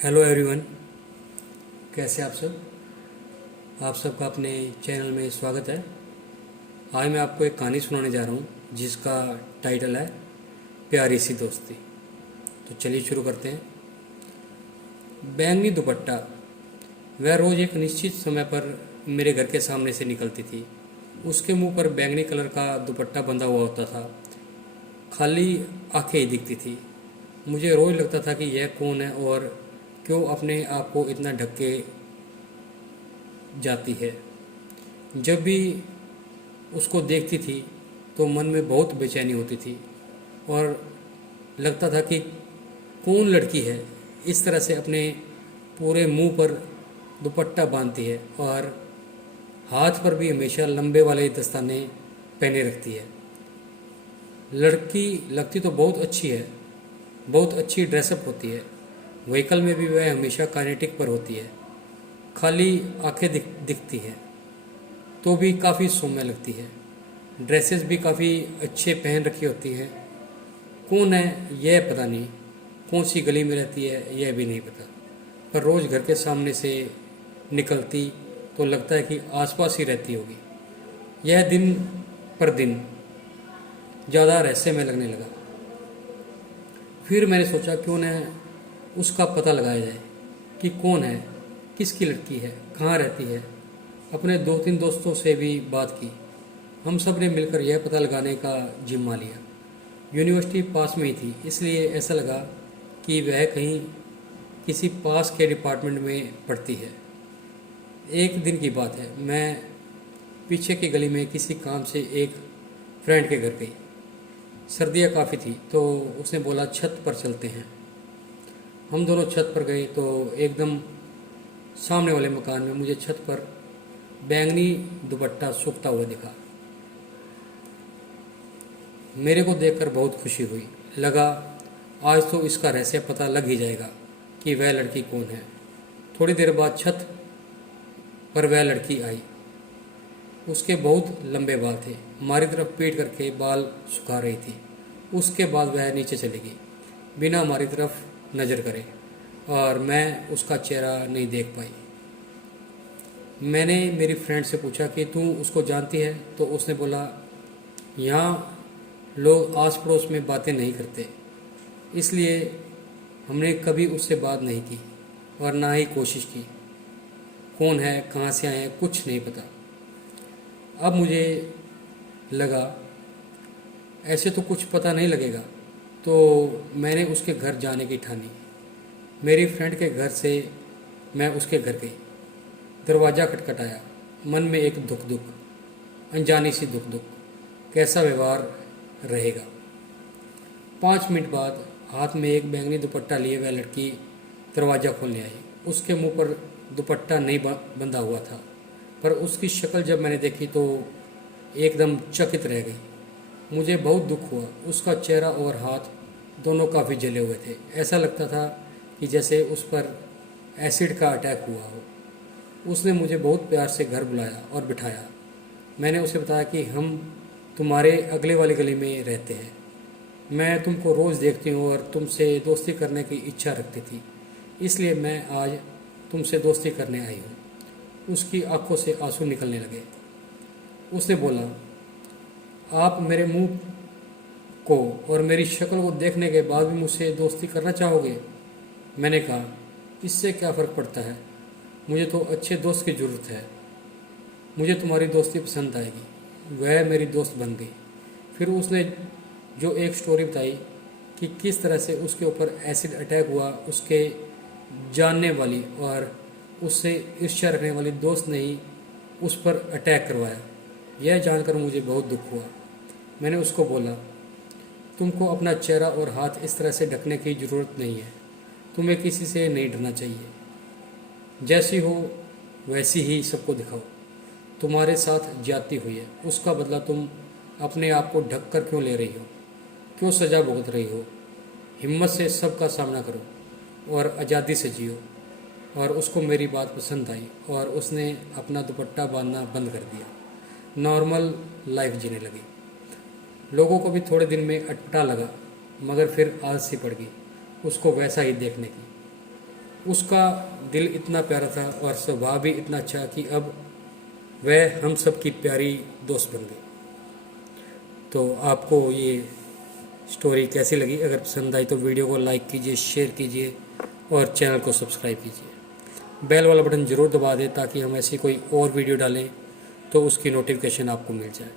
Hello everyone, कैसे आप सब। आप सबका अपने चैनल में स्वागत है। आज मैं आपको एक कहानी सुनाने जा रहा हूँ जिसका टाइटल है प्यारी सी दोस्ती। तो चलिए शुरू करते हैं। बैंगनी दुपट्टा। वह रोज़ एक निश्चित समय पर मेरे घर के सामने से निकलती थी। उसके मुंह पर बैंगनी कलर का दुपट्टा बंधा हुआ होता था। खाली आंखें ही दिखती थी। मुझे रोज़ लगता था कि यह कौन है और क्यों अपने आप को इतना ढक के जाती है। जब भी उसको देखती थी तो मन में बहुत बेचैनी होती थी और लगता था कि कौन लड़की है इस तरह से अपने पूरे मुंह पर दुपट्टा बांधती है और हाथ पर भी हमेशा लंबे वाले दस्ताने पहने रखती है। लड़की लगती तो बहुत अच्छी है, बहुत अच्छी ड्रेसअप होती है। व्हीकल में भी वह हमेशा काइनेटिक पर होती है। खाली आंखें दिखती हैं तो भी काफ़ी सौम्य लगती है। ड्रेसेस भी काफ़ी अच्छे पहन रखी होती हैं। कौन है यह पता नहीं, कौन सी गली में रहती है यह भी नहीं पता, पर रोज़ घर के सामने से निकलती तो लगता है कि आसपास ही रहती होगी। यह दिन पर दिन ज़्यादा रहस्यमय लगने लगा। फिर मैंने सोचा क्यों न उसका पता लगाया जाए कि कौन है, किसकी लड़की है, कहाँ रहती है। अपने 2-3 दोस्तों से भी बात की। हम सब ने मिलकर यह पता लगाने का जिम्मा लिया। यूनिवर्सिटी पास में ही थी, इसलिए ऐसा लगा कि वह कहीं किसी पास के डिपार्टमेंट में पढ़ती है। एक दिन की बात है, मैं पीछे की गली में किसी काम से एक फ्रेंड के घर गई। सर्दियाँ काफ़ी थी तो उसने बोला छत पर चलते हैं। हम दोनों छत पर गए तो एकदम सामने वाले मकान में मुझे छत पर बैंगनी दुपट्टा सूखता हुआ दिखा। मेरे को देखकर बहुत खुशी हुई। लगा आज तो इसका रहस्य पता लग ही जाएगा कि वह लड़की कौन है। थोड़ी देर बाद छत पर वह लड़की आई। उसके बहुत लंबे बाल थे, हमारी तरफ पीट करके बाल सुखा रही थी। उसके बाद वह नीचे चली गई बिना हमारी तरफ नज़र करे और मैं उसका चेहरा नहीं देख पाई। मैंने मेरी फ्रेंड से पूछा कि तू उसको जानती है, तो उसने बोला यहाँ लोग आस पड़ोस में बातें नहीं करते, इसलिए हमने कभी उससे बात नहीं की और ना ही कोशिश की। कौन है, कहाँ से आए हैं, कुछ नहीं पता। अब मुझे लगा ऐसे तो कुछ पता नहीं लगेगा, तो मैंने उसके घर जाने की ठानी। मेरी फ्रेंड के घर से मैं उसके घर गई। दरवाज़ा खटखटाया। मन में एक दुख दुख, अनजानी सी दुख दुख, कैसा व्यवहार रहेगा। 5 मिनट बाद हाथ में एक बैंगनी दुपट्टा लिए वह लड़की दरवाज़ा खोलने आई। उसके मुंह पर दुपट्टा नहीं बंधा हुआ था, पर उसकी शक्ल जब मैंने देखी तो एकदम चकित रह गई। मुझे बहुत दुख हुआ। उसका चेहरा और हाथ दोनों काफ़ी जले हुए थे। ऐसा लगता था कि जैसे उस पर एसिड का अटैक हुआ हो। उसने मुझे बहुत प्यार से घर बुलाया और बिठाया। मैंने उसे बताया कि हम तुम्हारे अगले वाली गली में रहते हैं। मैं तुमको रोज़ देखती हूँ और तुमसे दोस्ती करने की इच्छा रखती थी, इसलिए मैं आज तुमसे दोस्ती करने आई हूँ। उसकी आंखों से आंसू निकलने लगे। उसने बोला आप मेरे मुंह को और मेरी शक्ल को देखने के बाद भी मुझसे दोस्ती करना चाहोगे। मैंने कहा इससे क्या फ़र्क पड़ता है, मुझे तो अच्छे दोस्त की ज़रूरत है। मुझे तुम्हारी दोस्ती पसंद आएगी। वह मेरी दोस्त बन गई। फिर उसने जो एक स्टोरी बताई कि किस तरह से उसके ऊपर एसिड अटैक हुआ, उसके जानने वाली और उससे ईर्ष्या रखने वाली दोस्त ने ही उस पर अटैक करवाया। यह जानकर मुझे बहुत दुख हुआ। मैंने उसको बोला तुमको अपना चेहरा और हाथ इस तरह से ढकने की ज़रूरत नहीं है। तुम्हें किसी से नहीं डरना चाहिए। जैसी हो वैसी ही सबको दिखाओ। तुम्हारे साथ ज्यादती हुई है, उसका बदला तुम अपने आप को ढक कर क्यों ले रही हो, क्यों सज़ा भुगत रही हो। हिम्मत से सबका सामना करो और आज़ादी से जियो। और उसको मेरी बात पसंद आई और उसने अपना दुपट्टा बांधना बंद कर दिया। नॉर्मल लाइफ जीने लगी। लोगों को भी थोड़े दिन में अटपटा लगा, मगर फिर आदत सी पड़ गई उसको वैसा ही देखने की। उसका दिल इतना प्यारा था और स्वभाव भी इतना अच्छा कि अब वह हम सब की प्यारी दोस्त बन गई। तो आपको ये स्टोरी कैसी लगी? अगर पसंद आई तो वीडियो को लाइक कीजिए, शेयर कीजिए और चैनल को सब्सक्राइब कीजिए। बेल वाला बटन ज़रूर दबा दें ताकि हम ऐसी कोई और वीडियो डालें तो उसकी नोटिफिकेशन आपको मिल जाए।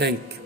Thank you.